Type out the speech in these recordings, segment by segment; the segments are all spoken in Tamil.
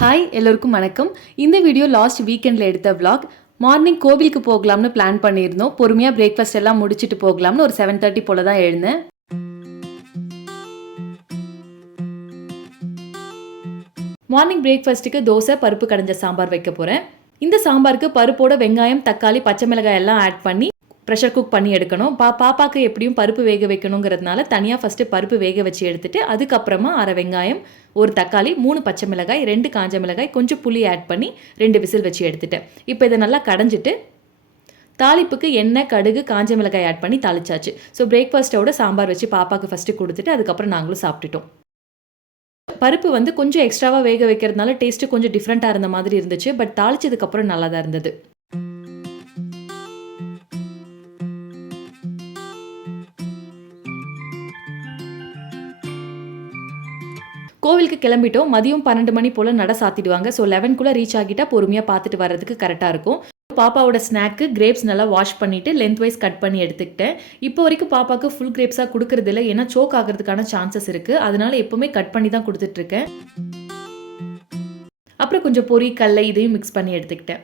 ஹாய் எல்லோருக்கும் வணக்கம். இந்த வீடியோ லாஸ்ட் வீக்கெண்டில் எடுத்த vlog. மார்னிங் கோவிலுக்கு போகலாம்னு பிளான் பண்ணியிருந்தோம். பொறுமையாக பிரேக்ஃபாஸ்ட் எல்லாம் முடிச்சுட்டு போகலாம்னு ஒரு 7:30 போல தான் எழுந்தேன். மார்னிங் பிரேக்ஃபாஸ்ட்டுக்கு தோசை, பருப்பு கடைஞ்ச சாம்பார் வைக்க போகிறேன். இந்த சாம்பாருக்கு பருப்போட வெங்காயம், தக்காளி, பச்சை மிளகாய் எல்லாம் ஆட் பண்ணி ப்ரெஷர் குக் பண்ணி எடுக்கணும். பாப்பாவுக்கு எப்படியும் பருப்பு வேக வைக்கணுங்கிறதுனால தனியாக ஃபஸ்ட்டு பருப்பு வேக வச்சு எடுத்துட்டு அதுக்கப்புறமா அரை வெங்காயம், ஒரு தக்காளி, 3 பச்சை மிளகாய், 2 காஞ்ச மிளகாய், கொஞ்சம் புளி ஆட் பண்ணி 2 விசில் வச்சு எடுத்துட்டேன். இப்போ இதை நல்லா கடைஞ்சிட்டு தாளிப்புக்கு எண்ணெய், கடுகு, காஞ்ச மிளகாய் ஆட் பண்ணி தாளிச்சாச்சு. ஸோ பிரேக்ஃபாஸ்ட்டோட சாம்பார் வச்சு பாப்பாவுக்கு ஃபஸ்ட்டு கொடுத்துட்டு அதுக்கப்புறம் நாங்களும் சாப்பிட்டுட்டோம். பருப்பு வந்து கொஞ்சம் எக்ஸ்ட்ராவாக வேக வைக்கிறதுனால டேஸ்ட்டு கொஞ்சம் டிஃப்ரெண்ட்டாக இருந்த மாதிரி இருந்துச்சு. பட் தாளிச்சதுக்கப்புறம் நல்லா தான் இருந்தது. கோவிலுக்கு கிளம்பிட்டோம். மதியம் 12 மணி போல் நட சாத்திடுவாங்க. ஸோ 11 ரீச் ஆகிட்டா பொறுமையாக பார்த்துட்டு வர்றதுக்கு கரெக்டாக இருக்கும். பாப்பாவோட ஸ்நாக்கு கிரேப்ஸ் நல்லா வாஷ் பண்ணிவிட்டு லென்த் வைஸ் கட் பண்ணி எடுத்துக்கிட்டேன். இப்போ வரைக்கும் பாப்பாவுக்கு ஃபுல் கிரேப்ஸாக கொடுக்கறது இல்லை, ஏன்னா சோக் ஆகிறதுக்கான சான்சஸ் இருக்குது. அதனால எப்போவுமே கட் பண்ணி தான் கொடுத்துட்ருக்கேன். அப்புறம் கொஞ்சம் பொரி, கடலை இதையும் மிக்ஸ் பண்ணி எடுத்துக்கிட்டேன்.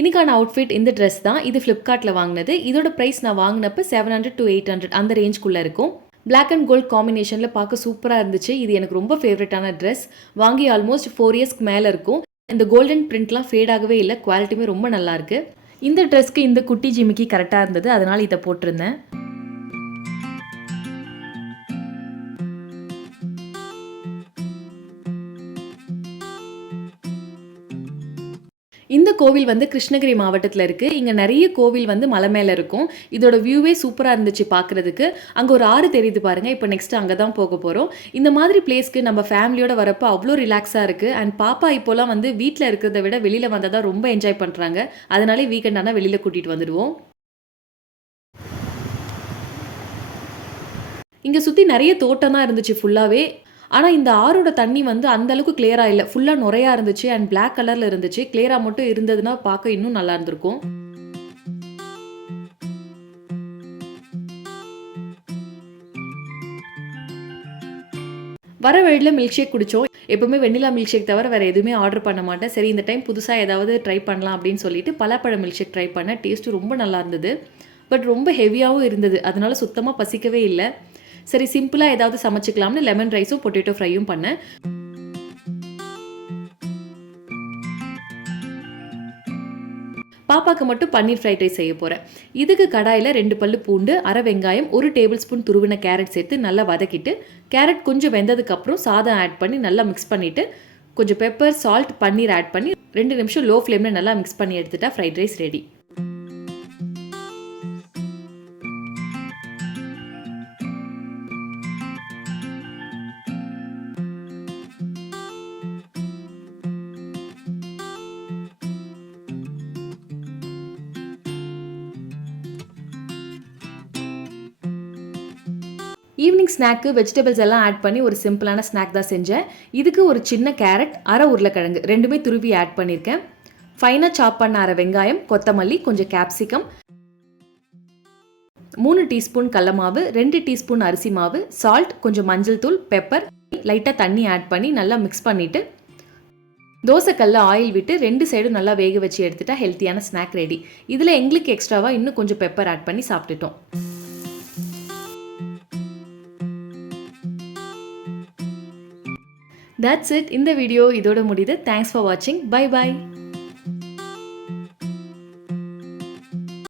இன்னைக்கான அவுட்ஃபிட் இந்த ட்ரெஸ் தான். இது ஃப்ளிப்கார்ட்டில் வாங்கினது. இதோட ப்ரைஸ் நான் வாங்கினப்போ 700 to 800 அந்த ரேஞ்சுக்குள்ளே இருக்கும். பிளாக் அண்ட் கோல்ட் காம்பினேஷனில் பார்க்க சூப்பராக இருந்துச்சு. இது எனக்கு ரொம்ப ஃபேவரட்டான ட்ரெஸ். வாங்கி ஆல்மோஸ்ட் 4 இயர்ஸ்க்கு மேலே இருக்கும். இந்த கோல்டன் பிரிண்ட்லாம் ஃபேட் ஆகவே இல்லை. குவாலிட்டியுமே ரொம்ப நல்லாயிருக்கு. இந்த ட்ரெஸ்க்கு இந்த குட்டி ஜிமிக்கி கரெக்டாக இருந்தது, அதனால் இதை போட்டிருந்தேன். இந்த கோவில் வந்து கிருஷ்ணகிரி மாவட்டத்தில் இருக்குது. இங்கே நிறைய கோவில் வந்து மலை மேலே இருக்கும். இதோட வியூவே சூப்பராக இருந்துச்சு பார்க்குறதுக்கு. அங்கே ஒரு ஆறு தெரியுது பாருங்கள். இப்போ நெக்ஸ்ட் அங்கே தான் போக போகிறோம். இந்த மாதிரி பிளேஸ்க்கு நம்ம ஃபேமிலியோட வரப்போ அவ்வளோ ரிலாக்ஸாக இருக்குது. அண்ட் பாப்பா இப்போலாம் வந்து வீட்டில் இருக்கிறத விட வெளியில் வந்தால் தான் ரொம்ப என்ஜாய் பண்ணுறாங்க. அதனாலே வீக்கெண்ட் ஆனால் வெளியில் கூட்டிகிட்டு வந்துடுவோம். இங்கே சுற்றி நிறைய தோட்டம் தான் இருந்துச்சு ஃபுல்லாகவே. ஆனால் இந்த ஆறோட தண்ணி வந்து அந்தளவுக்கு கிளியராக இல்லை. ஃபுல்லாக நுரையாக இருந்துச்சு அண்ட் பிளாக் கலரில் இருந்துச்சு. கிளியராக மட்டும் இருந்ததுன்னா பார்க்க இன்னும் நல்லா இருந்திருக்கும். வர வழியில் மில்க் ஷேக் குடித்தோம். எப்போவுமே வெண்ணிலா மில்க் ஷேக் தவிர வேறு எதுவுமே ஆர்டர் பண்ண மாட்டேன். சரி, இந்த டைம் புதுசாக ஏதாவது ட்ரை பண்ணலாம் அப்படின்னு சொல்லிட்டு பலாப்பழ மில்க் ஷேக் ட்ரை பண்ணேன். டேஸ்ட்டு ரொம்ப நல்லா இருந்தது. பட் ரொம்ப ஹெவியாகவும் இருந்தது. அதனால சுத்தமாக பசிக்கவே இல்லை. சரி, சிம்பிளாக ஏதாவது சமைச்சிக்கலாம்னு லெமன் ரைஸும் பொட்டேட்டோ ஃப்ரையும் பண்ணேன். பாப்பாவுக்கு மட்டும் பன்னீர் ஃப்ரைட் ரைஸ் செய்ய போகிறேன். இதுக்கு கடாயில் 2 பல்லு பூண்டு, அரை வெங்காயம், 1 டேபிள் ஸ்பூன் துருவின கேரட் சேர்த்து நல்லா வதக்கிட்டு, கேரட் கொஞ்சம் வெந்ததுக்கப்புறம் சாதம் ஆட் பண்ணி நல்லா மிக்ஸ் பண்ணிவிட்டு கொஞ்சம் பெப்பர், சால்ட், பன்னீர் ஆட் பண்ணி 2 நிமிஷம் லோ ஃப்ளேமில் நல்லா மிக்ஸ் பண்ணி எடுத்துட்டா fried rice ready. Evening snack vegetables எல்லாம் ஆட் பண்ணி ஒரு சிம்பிளான ஸ்நாக் தான் செஞ்சேன். இதுக்கு ஒரு சின்ன கேரட், அரை உருளைக்கிழங்கு ரெண்டுமே துருவி ஆட் பண்ணியிருக்கேன். ஃபைனாக சாப் பண்ண அரை வெங்காயம், கொத்தமல்லி, கொஞ்சம் கேப்சிகம், 3 டீஸ்பூன் கடல மாவு, 2 டீஸ்பூன் அரிசி மாவு, சால்ட், கொஞ்சம் மஞ்சள் தூள், பெப்பர், லைட்டாக தண்ணி ஆட் பண்ணி நல்லா மிக்ஸ் பண்ணிவிட்டு தோசைக்கல்ல ஆயில் விட்டு 2 சைடும் நல்லா வேக வச்சு எடுத்துட்டா ஹெல்த்தியான ஸ்நாக் ரெடி. இதில் எங்களுக்கு எக்ஸ்ட்ராவாக இன்னும் கொஞ்சம் பெப்பர் ஆட் பண்ணி சாப்பிட்டுட்டோம். That's it. இந்த வீடியோ இதோட முடியுது. தேங்க்ஸ் ஃபார் வாட்சிங். Bye bye.